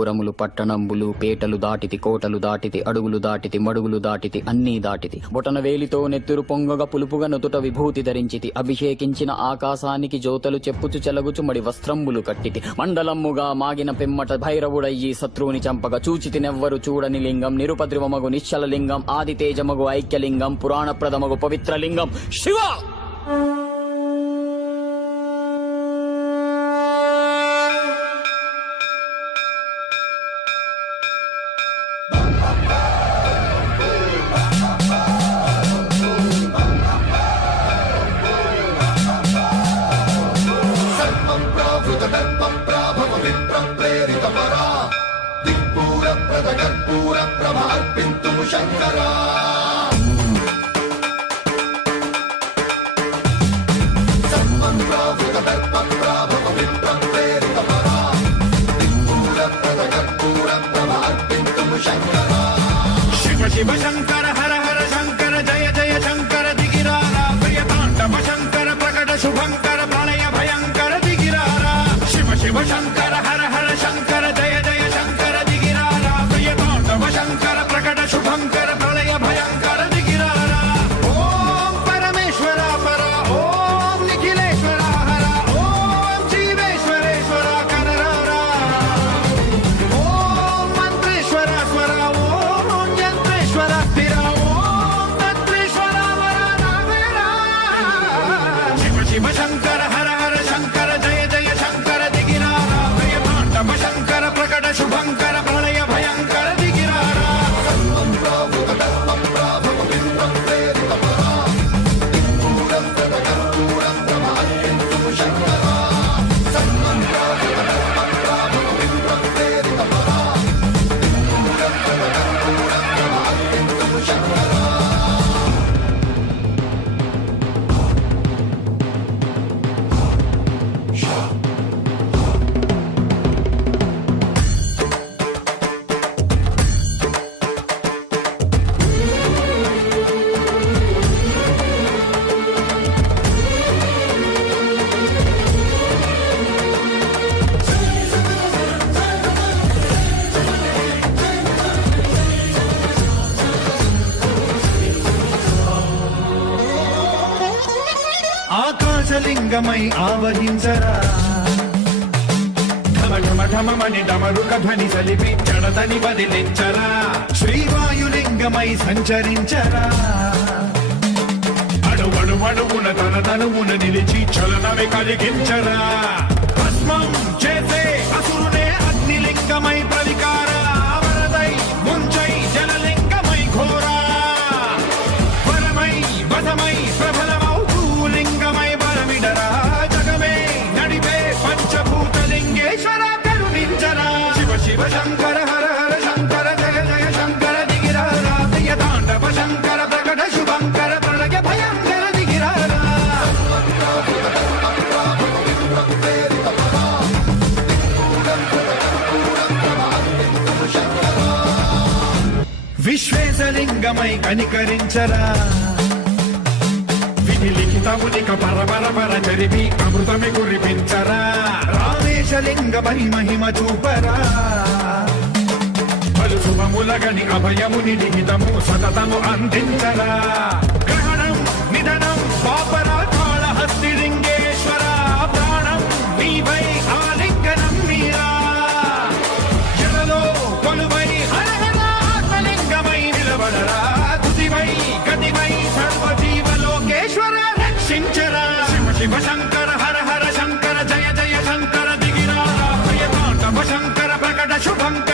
పురములు పట్టణంబులు పేటలు దాటితి కోటలు దాటితి అడుగులు దాటితి మడుగులు దాటితి అన్నీ దాటితి. బొటన వేలితో నెత్తురు పొంగగా పులుపుగా నొతుట విభూతి ధరించితి. అభిషేకించిన ఆకాశానికి జ్యోతలు చెప్పుచు చెలగుచు మడి వస్త్రంబులు కట్టితి. మండలమ్ముగా మాగిన పిమ్మట భైరవుడయ్యి శత్రువుని చంపగా చూచితి నెవ్వరు చూడని లింగం. నిరుపద్రివమగు నిశ్చల లింగం. ఆదితేజమగు ఐక్యలింగం. పురాణప్రదమగు పవిత్రలింగం శివ. శివ శంకర హర హర శంకర జయ జయ శంకర దిగిరారా. ప్రియతాండవ శంకర ప్రకట శుభంకర ప్రళయ భయంకర దిగిరారా. శివ శివ శంకర హర హర శంకర జయ జయ శంకర దిగిరారా. ప్రియతాండవ శంకర ప్రకట శుభంకర ప్రళయ భయంకర దిగిరారా. ఓం పరమేశ్వర పర ఓం నిఖిలేశ్వర హర ఓం జీవేశ్వరేశ్వర కనరారా. ఓం మంత్రేశ్వర స్వర ఓం యంత్రేశ్వర స్థిర ఓం తంత్రేశ్వర వరదావేరా. శివ శివ శంకర హర హర శంకర జయ జయ శంకర దిగిరారా. ప్రియతాండవ శంకర ప్రకట శుభంకర ప్రళయ భయంకర దిగిరారా. ఆకాశలింగమై ఆవహించరా. ఢమఢమఢమని డమరుక ధ్వని సలిపి జడతని బదిలించరా. శ్రీవాయులింగమై సంచరించరా. అడుగడుగడుగున తన తనువున నిలిచి చలనమే కలిగించరా. భస్మం చేసే అసురునే అగ్నిలింగమై ప్రవికార. వరదై ముంచై జలలింగమై ఘోరా. వరమై వసమై ప్రబలమౌ లింగమై బలమిడరా. జగమే నడిపే పంచభూతలింగేశ్వర కరుణించరా. శివ శివ శంకర హర హర శంకర జయ జయ శంకర దిగిరారా. ప్రియతాండవ శంకర ప్రకట శుభంకర ప్రళయ భయంకర దిగిరారా. విశ్వేశలింగమై కనికరించరా. లిఖితమునిక పరపర పర చరిపి అమృతమి కురిపించరా. రామేశలింగమై మహిమ చూపరా. పలు శుభములగని అభయముని లిఖితము సతతము అందించరా. గ్రహణం నిధనం పాపరా కాళహస్తి లింగేశ్వర. ప్రాణం నీవై ఆలింగనం మీరా. జలలో కొలువై హరహర ఆత్మలింగమై నిలబడరా. తుదివై గతివై సర్వజీవలోకేశ్వర రక్షించరా. శివ శివ శంకర హర హర శంకర జయ జయ శంకర దిగిరారా. ప్రియతాండవ శంకర ప్రకట శుభంకర